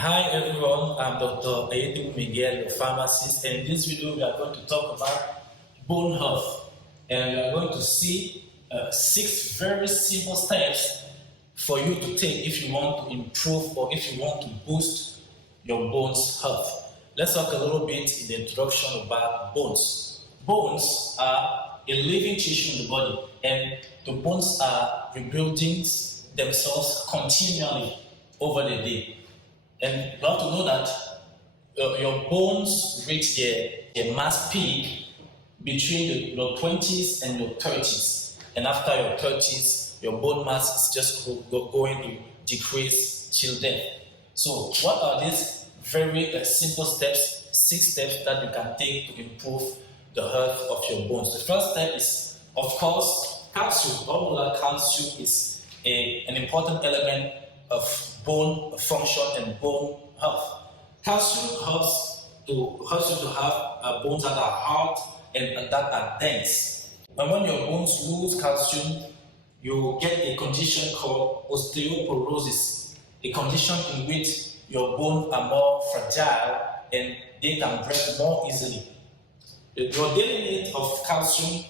Hi everyone, I'm Dr Eyetemou Miguel, your pharmacist, and in this video we are going to talk about bone health, and we are going to see 6 very simple steps for you to take if you want to improve or if you want to boost your bones health. Let's talk a little bit in the introduction about bones. Bones are a living tissue in the body, and the bones are rebuilding themselves continually over the day. And you have to know that your bones reach their mass peak between your 20s and your 30s. And after your 30s, your bone mass is just going to decrease till death. So what are these very simple steps, 6 steps that you can take to improve the health of your bones? The first step is, of course, calcium. All know that calcium is an important element of bone function and bone health. Calcium helps you to have bones that are hard and that are dense. And when your bones lose calcium, you get a condition called osteoporosis, a condition in which your bones are more fragile and they can break more easily. Your daily need of calcium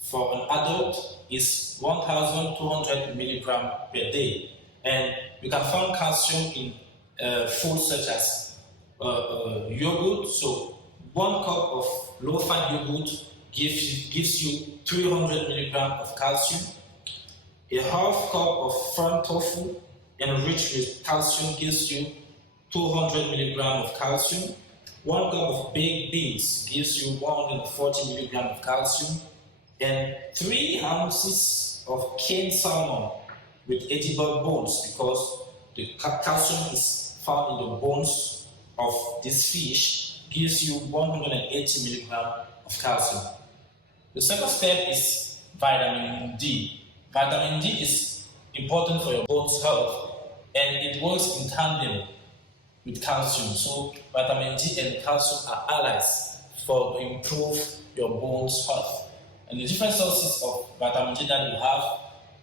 for an adult is 1,200 milligrams per day. And you can find calcium in foods such as yogurt. So 1 cup of low-fat yogurt gives you 300 milligrams of calcium. A half cup of firm tofu enriched with calcium gives you 200 milligrams of calcium. 1 cup of baked beans gives you 140 milligrams of calcium. And 3 ounces of canned salmon with edible bones, because the calcium is found in the bones of this fish, gives you 180 milligrams of calcium. The second step is vitamin D. Vitamin D is important for your bones health, and it works in tandem with calcium. So vitamin D and calcium are allies to improve your bones health. And the different sources of vitamin D that we have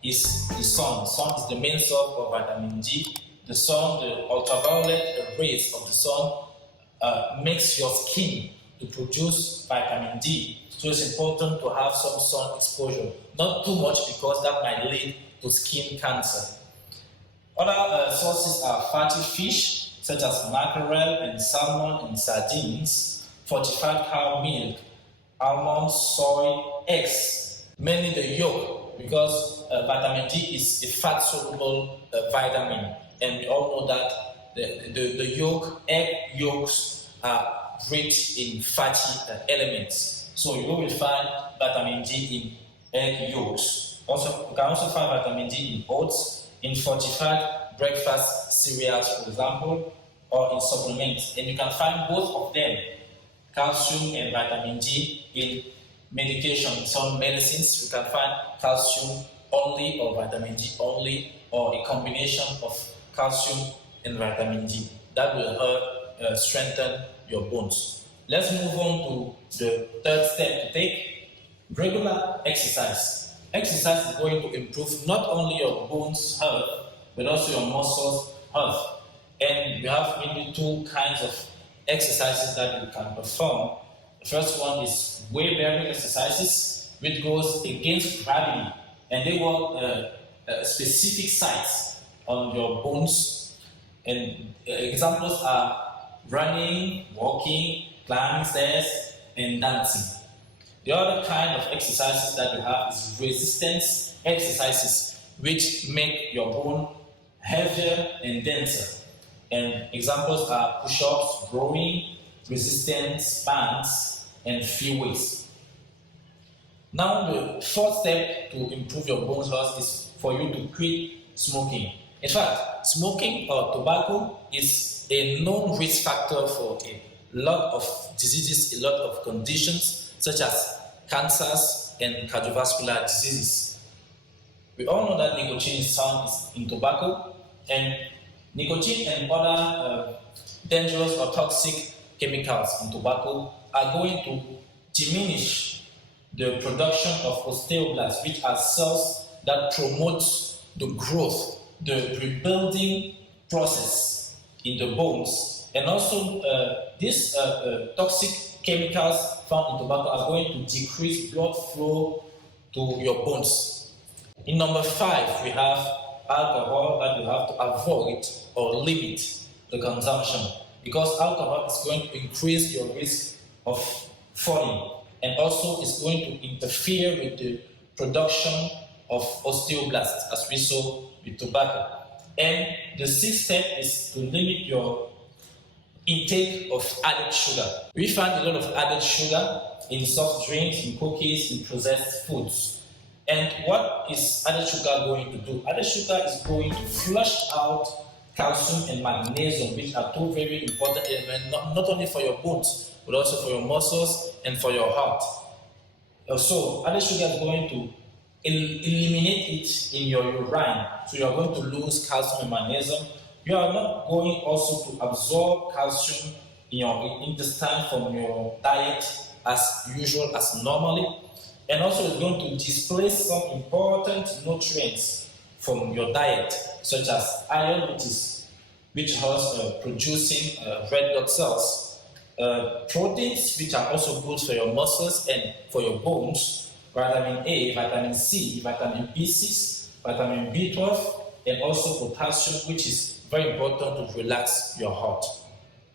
is the sun. Sun is the main source of vitamin D. The sun, the ultraviolet rays of the sun makes your skin to produce vitamin D. So it's important to have some sun exposure. Not too much, because that might lead to skin cancer. Other sources are fatty fish such as mackerel and salmon and sardines, fortified cow milk, almonds, soy, eggs, mainly the yolk, because vitamin D is a fat-soluble vitamin, and we all know that the egg yolks are rich in fatty elements. So you will find vitamin D in egg yolks. Also, you can also find vitamin D in oats, in fortified breakfast cereals, for example, or in supplements. And you can find both of them, calcium and vitamin D, in medication. In some medicines, you can find calcium only or vitamin D only, or a combination of calcium and vitamin D. That will help strengthen your bones. Let's move on to the third step to take: regular exercise. Exercise is going to improve not only your bones health, but also your muscles health. And we have mainly 2 kinds of exercises that you can perform. The first one is weight-bearing exercises, which goes against gravity, and they work specific sites on your bones. And examples are running, walking, climbing stairs, and dancing. The other kind of exercises that you have is resistance exercises, which make your bone heavier and denser. And examples are push-ups, rowing, resistance bands, and free weights. Now, the fourth step to improve your bones health is for you to quit smoking. In fact, smoking or tobacco is a known risk factor for a lot of diseases, a lot of conditions, such as cancers and cardiovascular diseases. We all know that nicotine is found in tobacco, and nicotine and other dangerous or toxic chemicals in tobacco are going to diminish the production of osteoblasts, which are cells that promote the growth, the rebuilding process in the bones. And also, these toxic chemicals found in tobacco are going to decrease blood flow to your bones. In number 5, we have alcohol that you have to avoid or limit the consumption, because alcohol is going to increase your risk of falling, and also is going to interfere with the production of osteoblasts, as we saw with tobacco. And the 6th step is to limit your intake of added sugar. We find a lot of added sugar in soft drinks, in cookies, in processed foods. And what is added sugar going to do? Added sugar is going to flush out calcium and magnesium, which are two very important elements, not only for your bones, but also for your muscles and for your heart. So added sugar is going to eliminate it in your urine, so you are going to lose calcium and magnesium. You are not going also to absorb calcium in your intestine from your diet as usual, as normally, and also it's going to displace some important nutrients from your diet, such as iron, which helps producing red blood cells, proteins, which are also good for your muscles and for your bones, vitamin A, vitamin C, vitamin B6, vitamin B12, and also potassium, which is very important to relax your heart.